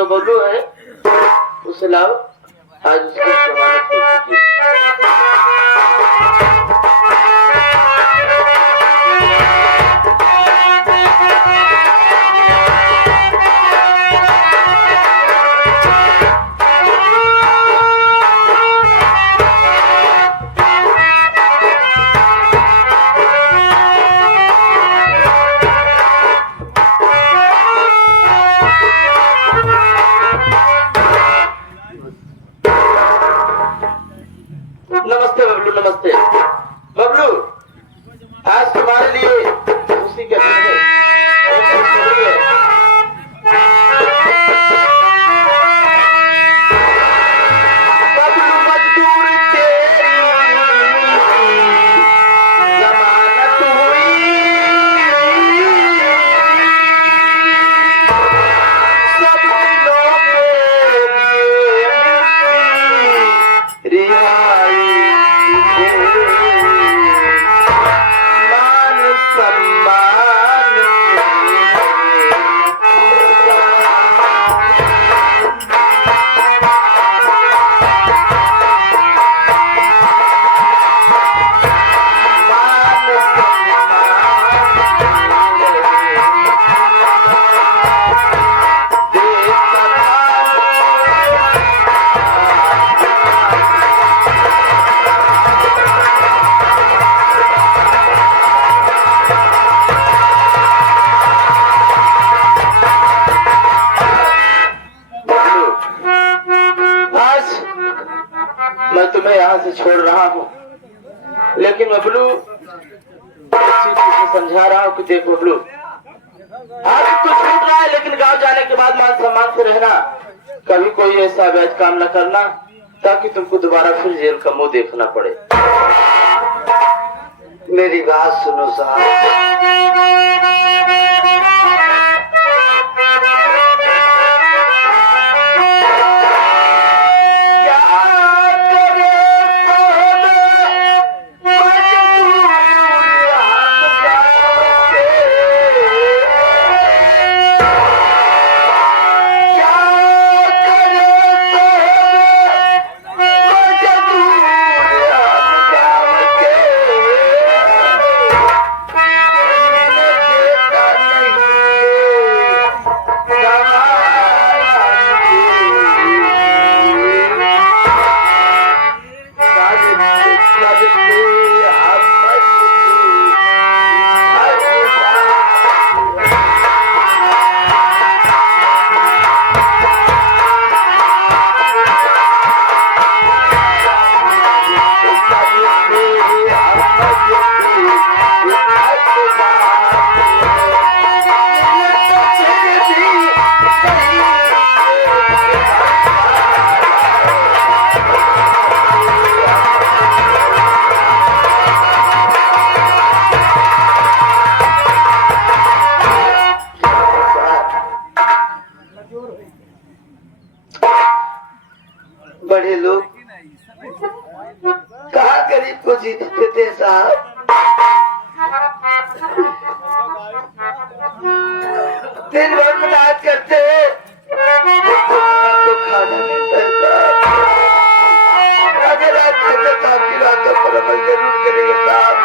जो बबलू है उसे लाओ, आज उसकी जमानत हो चुकी है। नमस्ते बबलू, नमस्ते बबलू। आज तुम्हारे लिए खुशी के दिन है, एक खुशखबरी है। बबलू मजदूर तेरी जमानत हुई, सब दिनों के लिए मिलती रिहाई, मान सम्मान मैं तुम्हें यहाँ से छोड़ रहा हूँ, लेकिन बबलू तुझे समझा रहा हूँ कि देख बबलू, आज तू छूट रहा है, लेकिन गांव जाने के बाद मान सम्मान से रहना, कभी कोई ऐसा अवैध काम न करना ताकि तुमको दोबारा फिर जेल का मुंह देखना पड़े। मेरी बात सुनो साहब, बड़े लोग कहा गरीब को जीने देते साहब, दिन भर मेहनत करते आपको खाना मिलता है साहब। अगर आप कहते तो आपकी बातों पर अमल जरूर करेंगे साहब।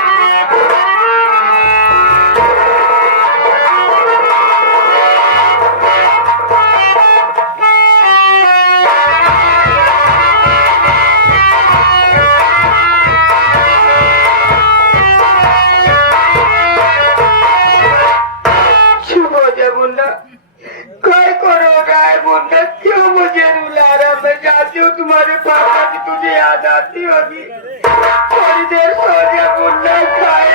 क्यों मुझे रुला रहा? मैं चाहती हूँ तुम्हारे पास आके तुझे याद आती होगी। थोड़ी देर सो जा मुन्ना, खाए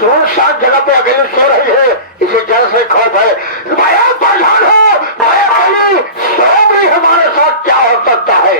सुनसान जगह पे अकेले सो रही है, इसे जल से खौफ है। माया परेशान हो, माया कहीं सो भी हमारे साथ क्या हो सकता है?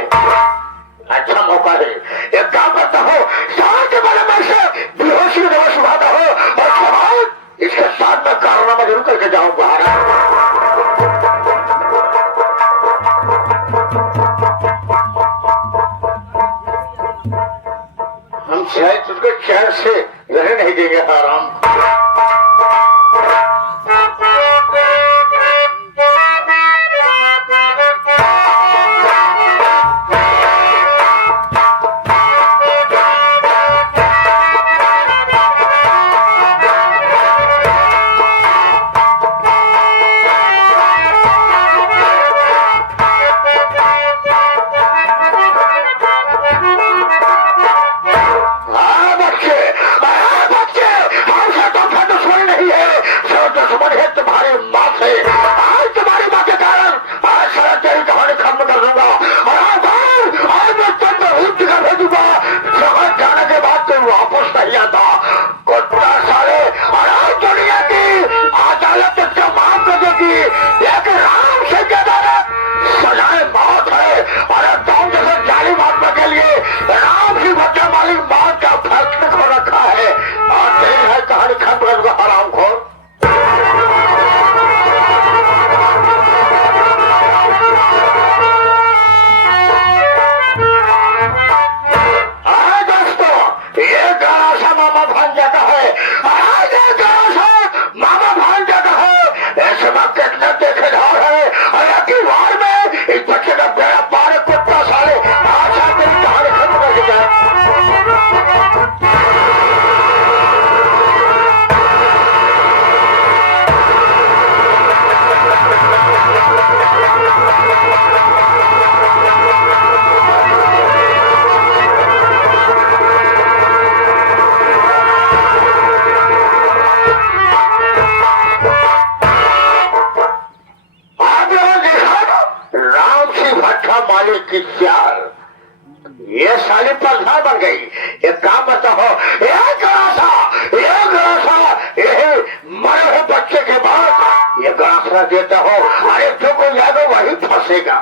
साले की चाल, ये साले प्रधान बन गई। एक काम बताओ, एक गलासा ये मरे हुए बच्चे के बाद ये गलासा देता हो, अरे जो कोई जाएगा वही फंसेगा।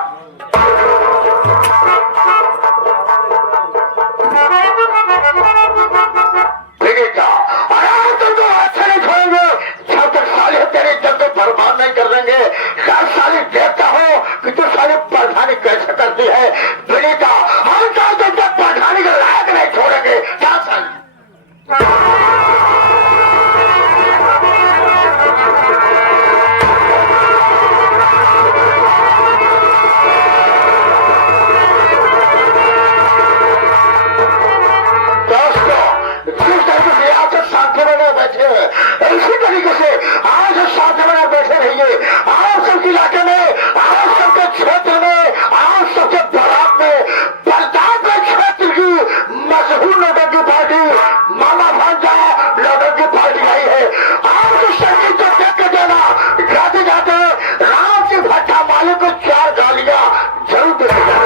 अरे तुमको अच्छा नहीं छोड़ेंगे जब तक साले तेरे जब तक बर्बाद नहीं कर देंगे। क्या साले देखता हो कि तू साले प्रधानी कैसे करती है विनीता, हम तो जब तक प्रधानी के लायक नहीं छोड़ेंगे। क्या साले बैठे हैं इसी तरीके से आज साथ में बैठे रहिए। आप सबके इलाके में, आप सबके क्षेत्र में, आप सबके बरात में प्रताप क्षेत्र की मशहूर नौटंकी पार्टी मामा भांजा नौटंकी पार्टी आई है। आप तो संगीत को देख के देना, जाते जाते राम जी भट्टा माली को 4 गालियां जरूर देगा।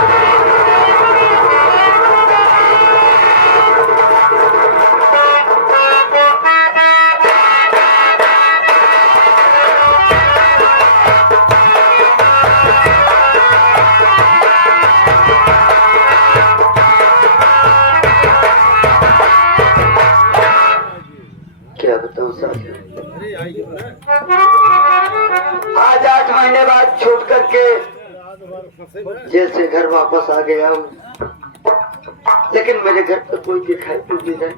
आज 8 महीने बाद छूट करके जैसे घर वापस आ गया हूँ, लेकिन मेरे घर पर कोई दिखाई नहीं दे रहा।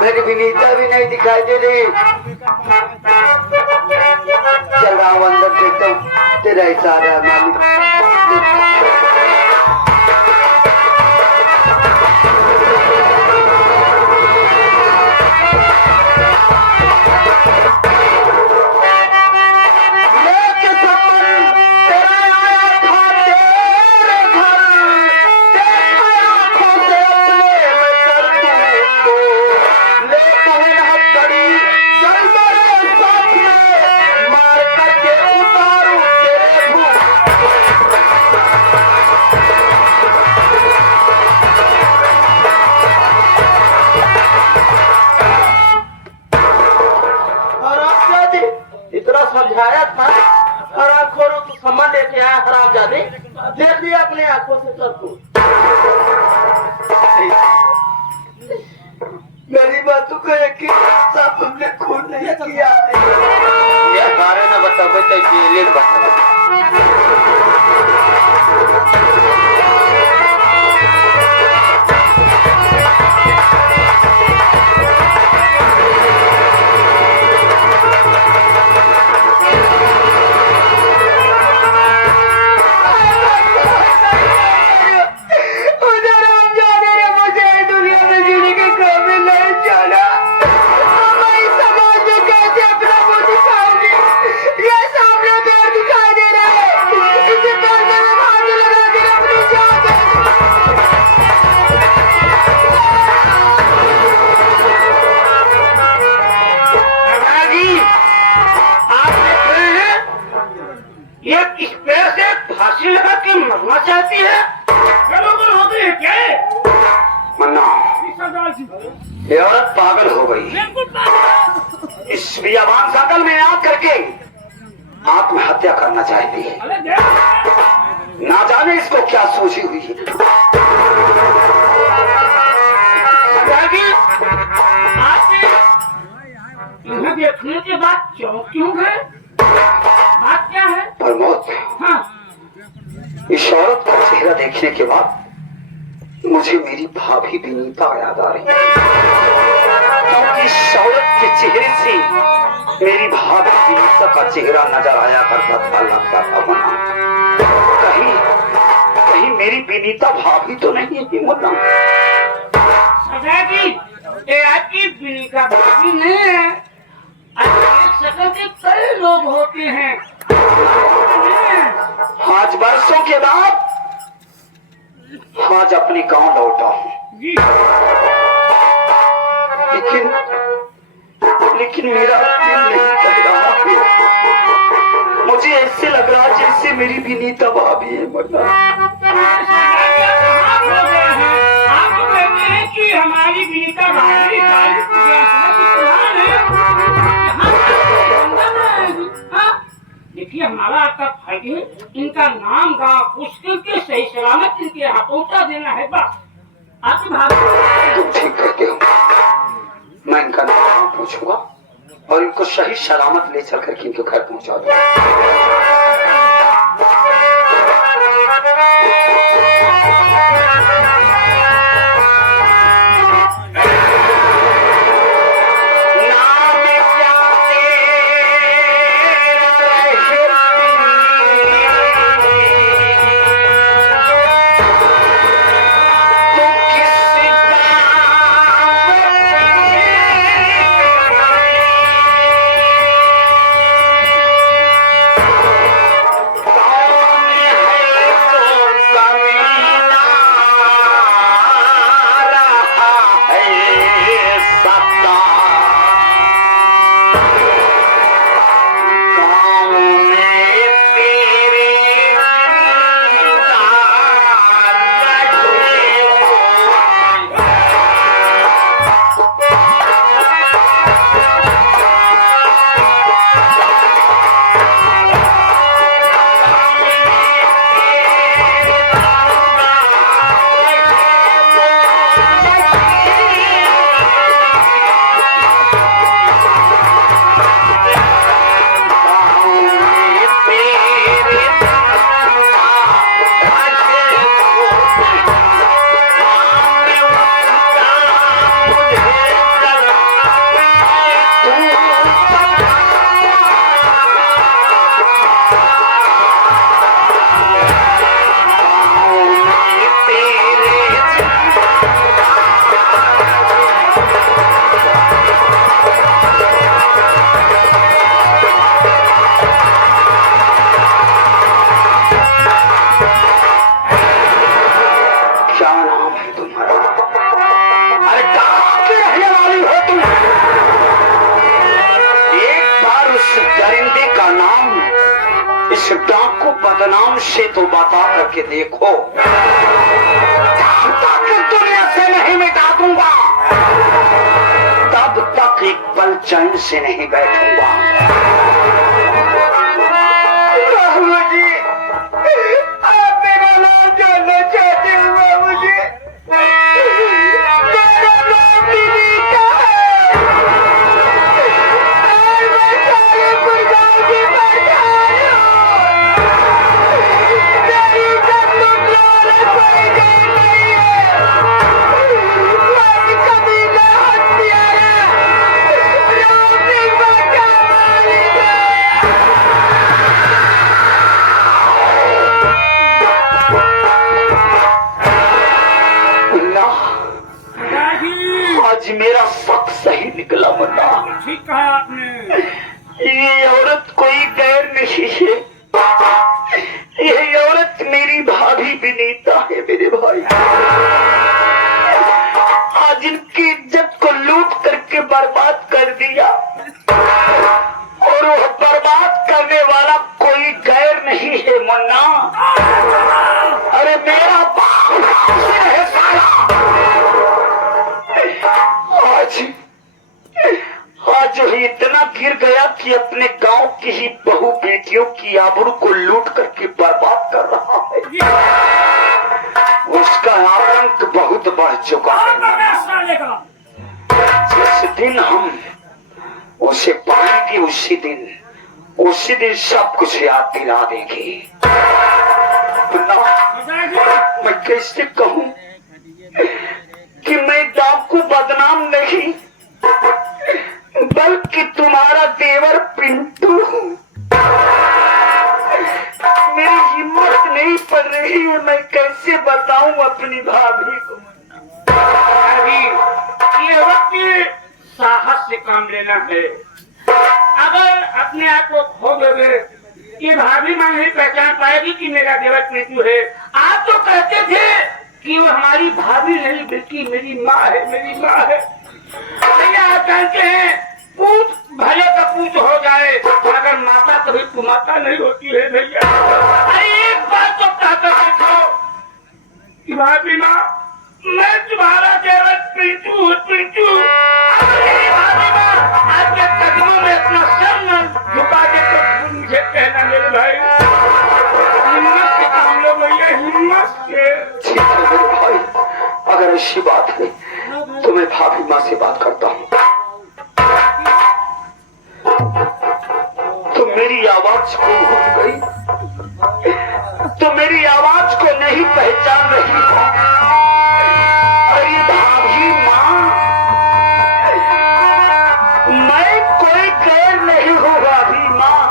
मेरी विनीता भी नहीं दिखाई दे रही। चल रहा हूँ अंदर, देखता हूँ तेरा इशारा है मालिक। समझाया था और आंखों तो सम्मान लेके आया हरामजादे, देख लिया अपने आंखों से सब कुछ। मेरी बातों को यकीन साहब तुमने खून नहीं किया है। ये बारे में बताओ मरना चाहती है। होती है क्या मन्ना, ये औरत पागल हो गई। इस बियाबान सकल में आग करके आत्महत्या करना चाहती है। ना जाने इसको क्या सोची हुई है। तुम्हें देखने के बाद क्यों गए? बात क्या है? प्रमोद, हाँ। इस औरत का चेहरा देखने के बाद मुझे मेरी भाभी विनीता याद आ रही है, क्योंकि इस औरत के चेहरे से मेरी भाभी विनीता का चेहरा नजर आया करता था। लगता था मुन्ना, कहीं मेरी विनीता भाभी तो नहीं है मुन्ना। ये आपकी विनीता भाभी नहीं है। शक्ल के कई लोग होते हैं। आज वर्षों के बाद आज अपने गांव लौटा हूँ, लेकिन मेरा दिल नहीं कह रहा है। मुझे ऐसे लग रहा जैसे मेरी विनीता विनीता भाभी है मरना। आप कहते हैं कि हमारी विनीता भाभी देखिए हमारा आपका फर्ज है इनका नाम गाँव पूछ करके सही सलामत इनके यहाँ पहुँचा देना है। बस आपकी भाभी तुम ठीक कहते हो, मैं इनका नाम पूछूंगा और इनको सही सलामत ले चल करके इनके घर पहुंचा दूंगा। डाकू बदनाम से तो बता करके देखो, जब तक दुनिया से नहीं मिटा दूंगा तब तक एक पल चैन से नहीं बैठूंगा। बाबू जी, आप मेरा नाम जानना चाहते हो? बाबू जी, मेरा नाम विनीता है। मैं सालेपुर गाँव की प्रधान हूँ। मेरी जन्म द्वार कोई गैर नहीं है। मैं कभी ना हत्यारा, रोटी बचा मालिक है। अल्लाह, आज मेरा शक सही निकला। मुन्ना, ठीक कहा आपने। ये औरत कोई गैर नहीं है, ये औरत मेरी भाभी विनीता है। मेरे भाई, आज इनकी इज्जत को लूट करके बर्बाद कर दिया, और वो बर्बाद करने वाला कोई गैर नहीं है। मुन्ना, अरे मेरा बाप है साला। आज ही इतना गिर गया कि अपने गांव की ही बहू बेटियों की आबरू को लूट करके बर्बाद कर रहा है। उसका आतंक बहुत बढ़ चुका है। जिस दिन हम उसे पाएंगे उसी दिन सब कुछ याद दिला देगी। मैं कैसे कहूँ कि मैं डाकू बदनाम नहीं बल्कि तुम्हारा देवर पिंटू हूँ। मेरी हिम्मत नहीं पड़ रही है, मैं कैसे बताऊं अपनी भाभी को। भाभी, ये वक्त साहस से काम लेना है। अगर अपने आप को खो दोगे, ये भाभी मां नहीं पहचान पाएगी कि मेरा देवर पिंटू है। आप तो कहते थे कि वो हमारी भाभी नहीं बल्कि मेरी माँ है, मेरी माँ है। भैया आप जानते हैं, पूछ भले का पूछ हो जाए, अगर माता कभी माता नहीं होती है भैया। अरे एक भाभी माँ, मैं तुम्हारा केवल पिंटू हूँ, पिंटू। मेरी भाभी माँ, आपके कदमों में अपना सर न झुका के तो मुझे कहना मेरे भाई, हिम्मत से काम लो भैया, हिम्मत से। ठीक है मेरे भाई, अगर ऐसी बात है तो मैं भाभी माँ से बात करता हूँ। तो मेरी आवाज को भूल गई, तो मेरी आवाज को नहीं पहचान रही हो। अरे भाभी माँ, मैं कोई गैर नहीं हूँ भाभी माँ,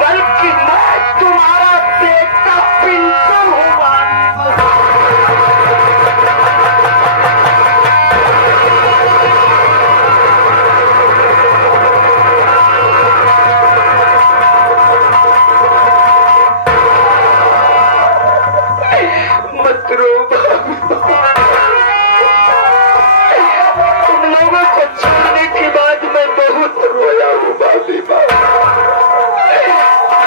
बल्कि मैं तुम्हारा बेटा पिंटू हूँ भाभी माँ। मत रो भाभी माँ। तुम लोगों को छोड़ने के बाद मैं बहुत रोया हूँ भाभी माँ।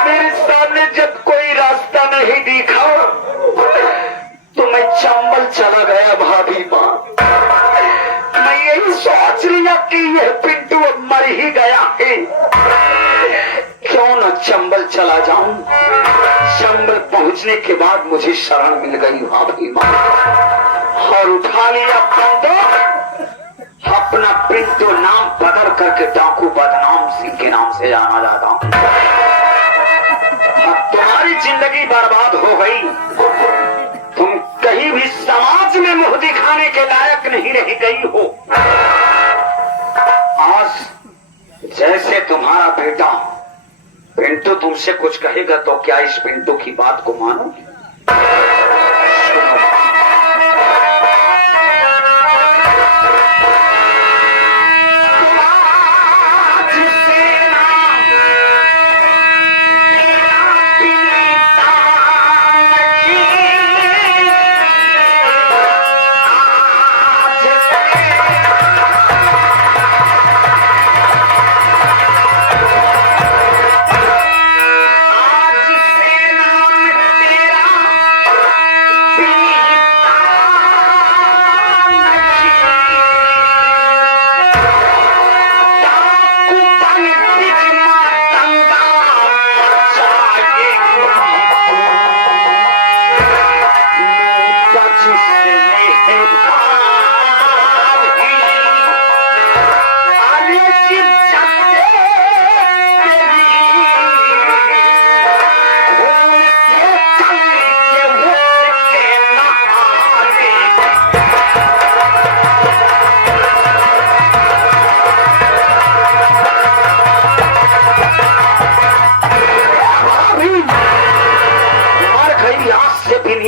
मेरे सामने जब कोई रास्ता नहीं दिखा तो मैं चंबल चला गया भाभी माँ। मैं यही सोच लिया कि यह पिंटू अब मर ही गया है, क्यों न चंबल चला जाऊं। चंबल पहुंचने के बाद मुझे शरण मिल गई भाभी माँ और उठा लिया बंदूक, अपना पिंटू नाम बदल करके डाकू बदनाम सिंह के नाम से जाना जाता हूँ। अब तुम्हारी जिंदगी बर्बाद हो गई, तुम कहीं भी समाज में मुंह दिखाने के लायक नहीं रह गई हो। आज जैसे तुम्हारा बेटा पिंटू तुमसे कुछ कहेगा तो क्या इस पिंटू की बात को मानोगे?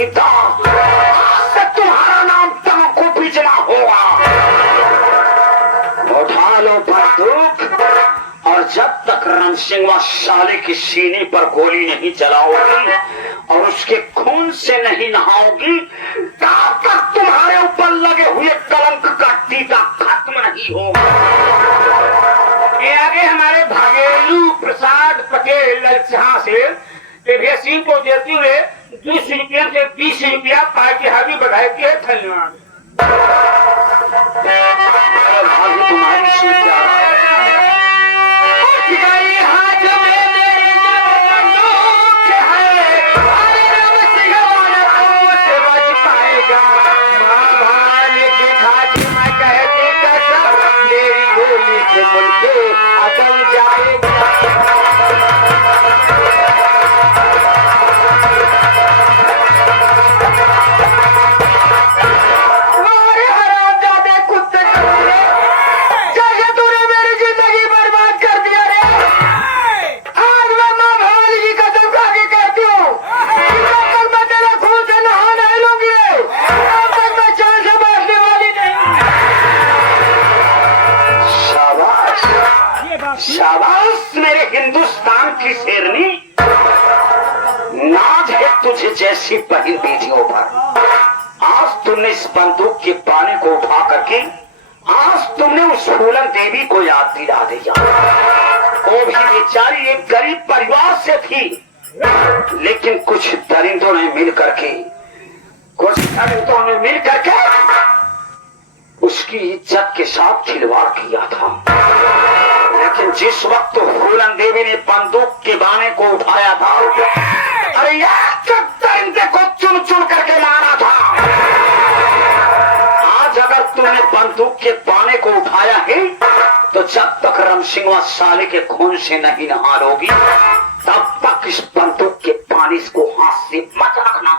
सुनो, तुम्हारा नाम तमको पिछड़ा होगा। उठा लो बंदूक और जब तक रणसिंह साले की सीने पर गोली नहीं चलाओगी और उसके खून से नहीं नहाओगी, तब तक तुम्हारे ऊपर लगे हुए कलंक का टीका खत्म नहीं होगा। ये आगे हमारे भागेलू प्रसाद पटेल ललचा से टीवी सिंह को देते हुए 20 रुपया से 20 रुपया पार्टी हावी बढ़ाई के धन्यवाद। तुम्हारी सीट जा रहा है। शाबाश मेरे हिंदुस्तान की शेरनी, नाज है तुझे जैसी बहन बेटियों पर। आज तुमने इस बंदूक के पानी को उठा करके आज तुमने उस फूलन देवी को याद दिला दिया। वो भी बेचारी एक गरीब परिवार से थी, लेकिन कुछ दरिंदों ने मिल करके कुछ पंडितों ने मिल करके उसकी इज्जत के साथ खिलवाड़ किया था। लेकिन जिस वक्त फूलन देवी ने बंदूक के बाने को उठाया था, अरे इनके को चुन चुन करके मारा था। आज अगर तुमने बंदूक के बाने को उठाया है तो जब तक रमसिंह साले के खून से नहीं नहा लोगी तब तक इस बंदूक के पानी को हाथ से मत रखना।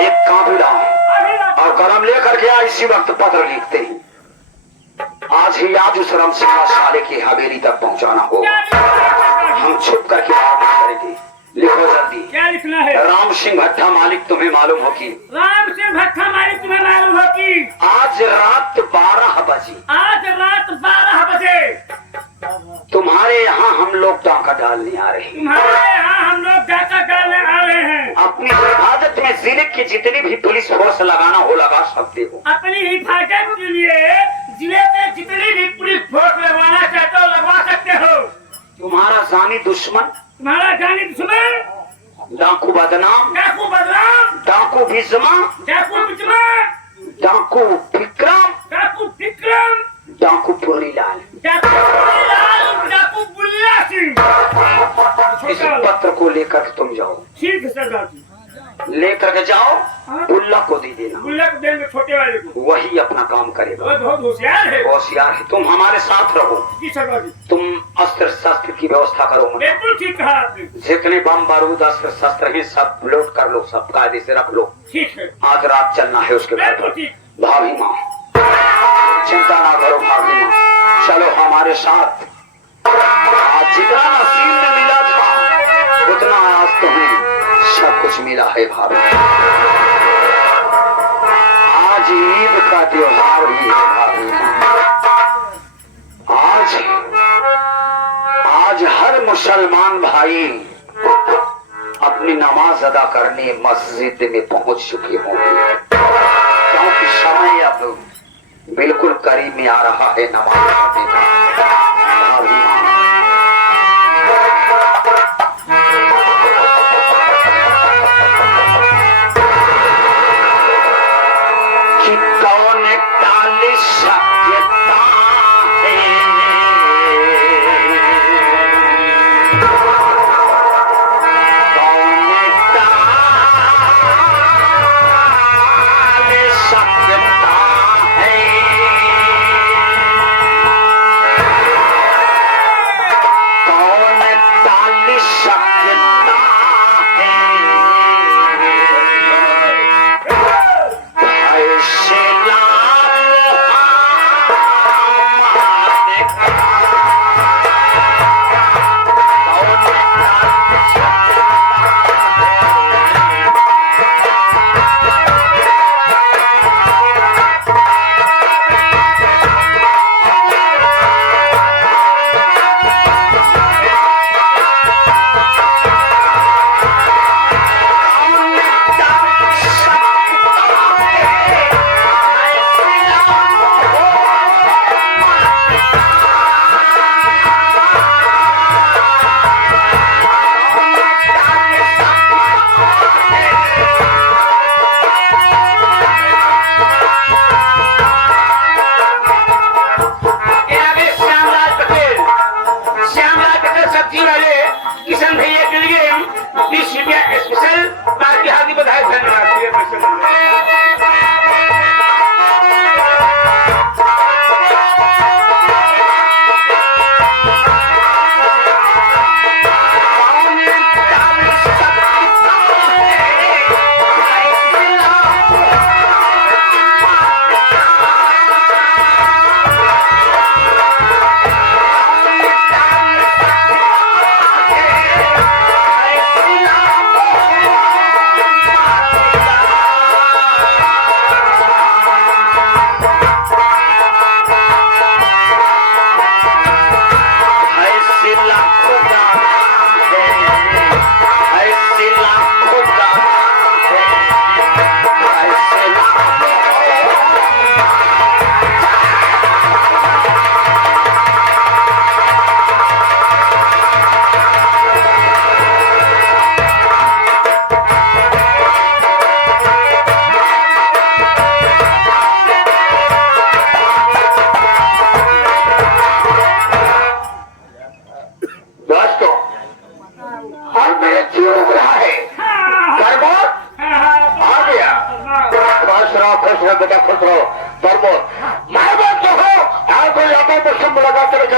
एक काबिला और कलम लेकर के इसी वक्त पत्र लिखते हैं। आज ही आज उस रमसिंह साले की हवेली तक पहुंचाना होगा। हम छुप करके करेंगे। लिखो जल्दी। क्या लिखना है? राम सिंह भट्टा मालिक तुम्हें मालूम हो कि राम सिंह भट्टा मालिक तुम्हें मालूम हो कि आज रात 12 बजे तुम्हारे यहाँ हम लोग डाका डालने आ रहे हैं। तुम्हारे यहाँ हम लोग डाका डालने आ रहे हैं। अपनी हिफाजत में जिले की जितनी भी पुलिस फोर्स लगाना हो लगा सकते हो। अपनी हिफाजत के लिए जिले के जितनी भी पुलिस फोर्स लगवाना चाहते हो लगवा सकते हो। तुम्हारा जानी दुश्मन, तुम्हारा जानी दुश्मन, डाकू बदनाम, डाकू डाकू बिजमा, डाकू डाकू विक्रम, डाकू पुरीलाल, डाकू बुल्ला सिंह। इस पत्र को लेकर तुम जाओ। ठीक है सरदार जी। लेकर के जाओ, बुल्ला को दे देना। बुल्ला को देंगे, छोटे वाले को। वही अपना काम करेगा। वो बहुत होशियार है। होशियार है। तुम हमारे साथ रहो। जी सरदार जी। तुम अस्त्र शस्त्र की व्यवस्था करो। बिल्कुल ठीक कहा आपने। जितने बम बारूद अस्त्र शस्त्र हैं सब लोड कर लो, सब कायदे से रख लो। ठीक है। आज रात चलना है उसके बाद। बिल्कुल ठीक। भाभी माँ चिंता ना करो। भाभी माँ चलो हमारे साथ। आज जितना नसीब में मिला था उतना आज तुम्हें सब कुछ मिला है भाभी। आज ईद का त्योहार भी है भाभी। आज हर मुसलमान भाई अपनी नमाज अदा करने मस्जिद में पहुंच चुके होंगे, क्योंकि समय अब बिल्कुल करीब में आ रहा है नमाज पढ़ने का। भाभी कि कौन टाली सत्यता है, कौन टाली सत्यता है।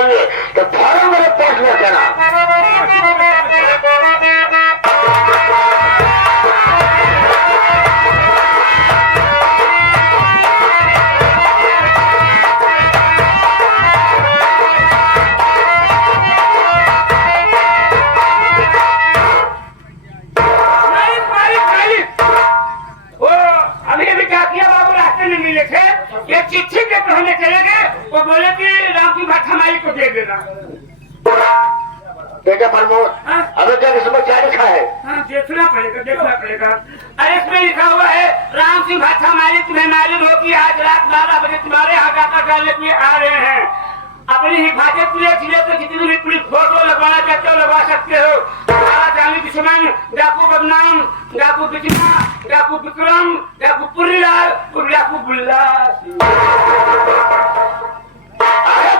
चाहिए तो फौरन मेरे पोस्ट में देना। ये चिट्ठी के पहले चले गए, वो बोले कि राम की बात हमारी को दे देना। बेटा प्रमोद, अभी तक इसमें क्या लिखा है? हाँ, देखना पड़ेगा। अरे इसमें लिखा हुआ है, राम सिंह भाषा हमारी तुम्हें मालूम हो कि आज रात 12 बजे तुम्हारे यहाँ डाका डालने के लिए आ रहे हैं। अपनी हिफाजत के लिए जिले तो जितनी भी पूरी फोटो लगवाना चाहते हो लगवा सकते हो। हमारा जानी दुश्मन डाकू बदनाम, डाकू बिजना, डाकू विक्रम, डाकू पुरीलाल और डाकू बुल्ला। अरे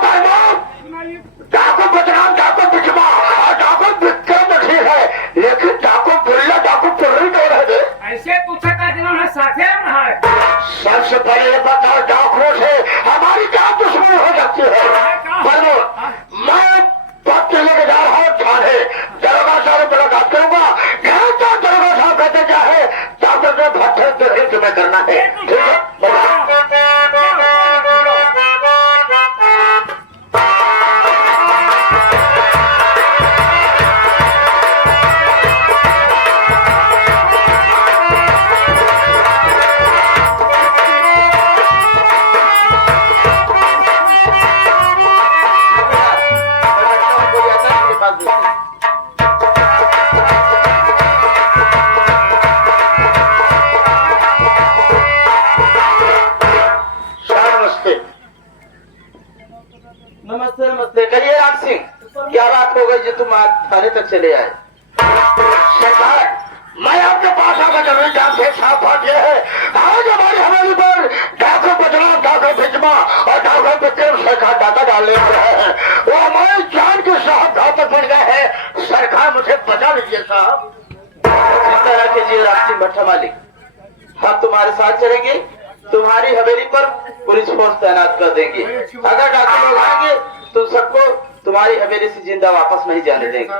डाकू बदनाम, डाकू बिजमा और डाकू विक्रम ठीक है, लेकिन डाकू बुल्ला, डाकू पुरी कौन है? ऐसे पूछा था जिन्होंने साथे रहा है। सबसे पहले बताओ डाकुओं से हमारी क्या दुश्मनी हो सकती है? मैं पद लेके जा रहा हूँ थाने, दरोगा साहब से मुलाकात करूंगा। दरोगा साहब कहते क्या है, डॉक्टर ने भट्टे के तुम्हें करना है, ठीक है? नमस्ते। कहिए राम सिंह, क्या बात हो गई जो तुम आज थाने तक चले आए? सरकार, मैं आपके पास आकर जरूरी काम से साफ बात यह है, आज हमारी हवेली पर डाकू बदनाम, डाकू बिजमा और डाकू विक्रम सरकार डाका डालने आ रहे हैं। वो हमारी जान के साथ घातक बन गए हैं। सरकार मुझे बचा लीजिए साहब। चिंता न कीजिए राम सिंह भट्टा मालिक, हम तुम्हारे साथ चलेंगे। तुम्हारी हवेली पर पुलिस फोर्स तैनात कर देंगे। अगर डाकू लोग आएंगे तो सबको तुम्हारी हवेली से जिंदा वापस नहीं जाने देंगे।